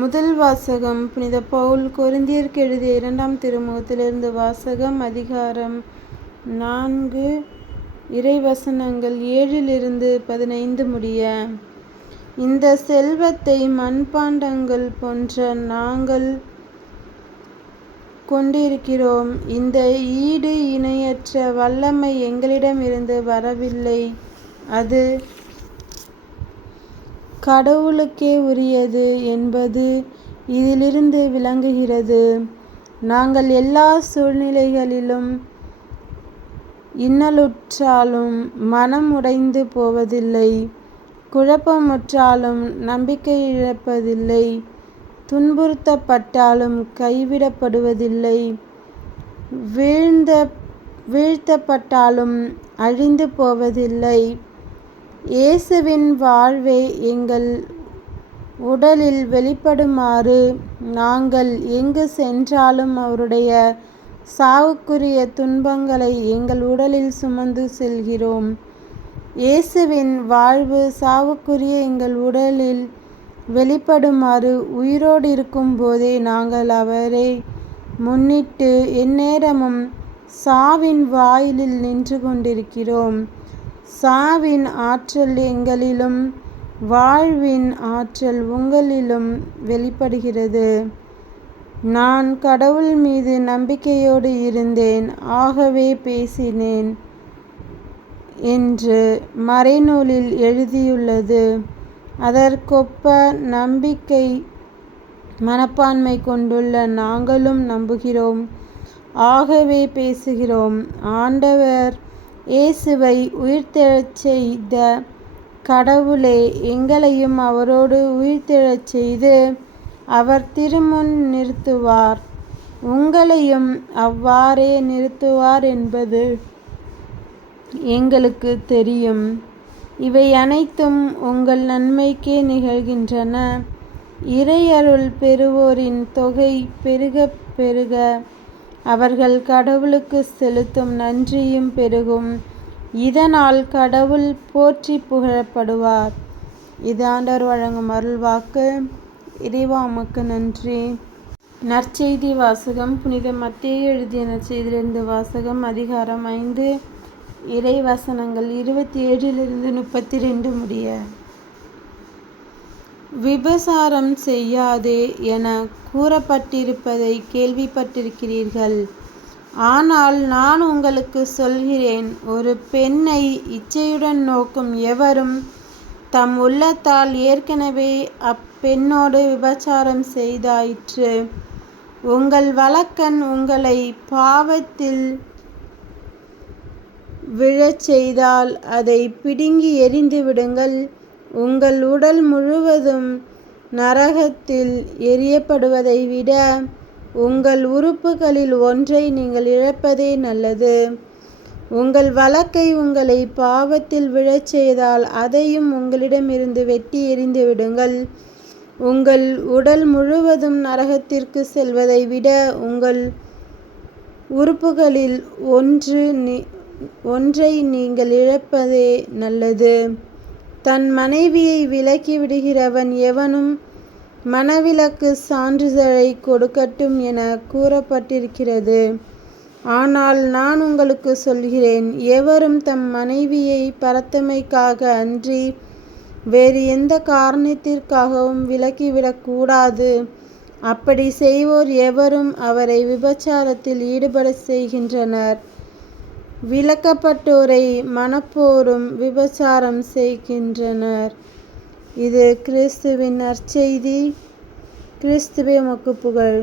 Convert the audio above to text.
முதல் வாசகம். புனித பவுல் கொரிந்தியருக்கு எழுதிய 2ஆம் திருமுகத்திலிருந்து வாசகம். அதிகாரம் 4, இறைவசனங்கள் 7-15 முடிய. இந்த செல்வத்தை மண்பாண்டங்கள் போன்ற நாங்கள் கொண்டிருக்கிறோம். இந்த ஈடு இணையற்ற வல்லமை எங்களிடமிருந்து வரவில்லை, அது கடவுளுக்கே உரியது என்பது இதிலிருந்து விளங்குகிறது. நாங்கள் எல்லா சூழ்நிலைகளிலும் இன்னலுற்றாலும் மனம் உடைந்து போவதில்லை, குழப்பமுற்றாலும் நம்பிக்கை இழப்பதில்லை, துன்புறுத்தப்பட்டாலும் கைவிடப்படுவதில்லை, வீழ்த்தப்பட்டாலும் அழிந்து போவதில்லை. இயேசுவின் வாழ்வே எங்கள் உடலில் வெளிப்படுமாறு நாங்கள் எங்கு சென்றாலும் அவருடைய சாவுக்குரிய துன்பங்களை எங்கள் உடலில் சுமந்து செல்கிறோம். இயேசுவின் வாழ்வு சாவுக்குரிய எங்கள் உடலில் வெளிப்படுமாறு உயிரோடு இருக்கும் போதே நாங்கள் அவரை முன்னிட்டு எந்நேரமும் சாவின் வாயிலில் நின்று கொண்டிருக்கிறோம். சாவின் ஆற்றல் எங்களிலும் வாழ்வின் ஆற்றல் உங்களிலும் வெளிப்படுகிறது. நான் கடவுள் மீது நம்பிக்கையோடு இருந்தேன், ஆகவே பேசினேன் என்று மறைநூலில் எழுதியுள்ளது. அதற்கொப்ப நம்பிக்கை மனப்பான்மை கொண்டுள்ள நாங்களும் நம்புகிறோம், ஆகவே பேசுகிறோம். ஆண்டவர் இயேசுவை உயிர்த்தெழச் செய்த கடவுளே எங்களையும் அவரோடு உயிர்த்தெழச் செய்து அவர் திருமுன் நிறுத்துவார், உங்களையும் அவ்வாறே நிறுத்துவார் என்பது எங்களுக்கு தெரியும். இவை அனைத்தும் உங்கள் நன்மைக்கே நிகழ்கின்றன. இறையருள் பெறுவோரின் தொகை பெருக பெருக அவர்கள் கடவுளுக்கு செலுத்தும் நன்றியும் பெருகும். இதனால் கடவுள் போற்றி புகழப்படுவார். இது ஆண்டவர் வழங்கும் அருள்வாக்கு. இறைவா உமக்கு நன்றி. நற்செய்தி வாசகம். புனித மத்தேயு எழுதிய நற்செய்தியிலிருந்து வாசகம். அதிகாரம் 5, இறைவசனங்கள் 27-32 முடிய. விபசாரம் செய்யாதே என கூறப்பட்டிருப்பதை கேள்விப்பட்டிருக்கிறீர்கள். ஆனால் நான் உங்களுக்கு சொல்கிறேன், ஒரு பெண்ணை இச்சையுடன் நோக்கும் எவரும் தம் உள்ளத்தால் ஏற்கனவே அப்பெண்ணோடு விபசாரம் செய்தாயிற்று. உங்கள் வலக்கண் உங்களை பாவத்தில் விழச் செய்தால் அதை பிடுங்கி எறிந்து விடுங்கள். உங்கள் உடல் முழுவதும் நரகத்தில் எறியப்படுவதை விட உங்கள் உறுப்புகளில் ஒன்றை நீங்கள் இழப்பதே நல்லது. உங்கள் வலக்கை உங்களை பாவத்தில் விழச் செய்தால் அதையும் உங்களிடமிருந்து வெட்டி எறிந்து விடுங்கள். உங்கள் உடல் முழுவதும் நரகத்திற்கு செல்வதை விட உங்கள் உறுப்புகளில் ஒன்றை நீங்கள் இழப்பதே நல்லது. தன் மனைவியை விலக்கி விடுகிறவன் எவனும் மணவிலக்கு சான்றிதழை கொடுக்கட்டும் என கூறப்பட்டிருக்கிறது. ஆனால் நான் உங்களுக்கு சொல்கிறேன், எவரும் தம் மனைவியை பரத்தமைக்காக அன்றி வேறு எந்த காரணத்திற்காகவும் விலக்கிவிடக்கூடாது. அப்படி செய்வோர் எவரும் அவரை விபச்சாரத்தில் ஈடுபட செய்கின்றனர். விலக்கப்பட்டோரை மணப்போரும் விபச்சாரம் செய்கின்றனர். இது கிறிஸ்துவின் நற்செய்தி. கிறிஸ்துவே உமக்கு புகழ்.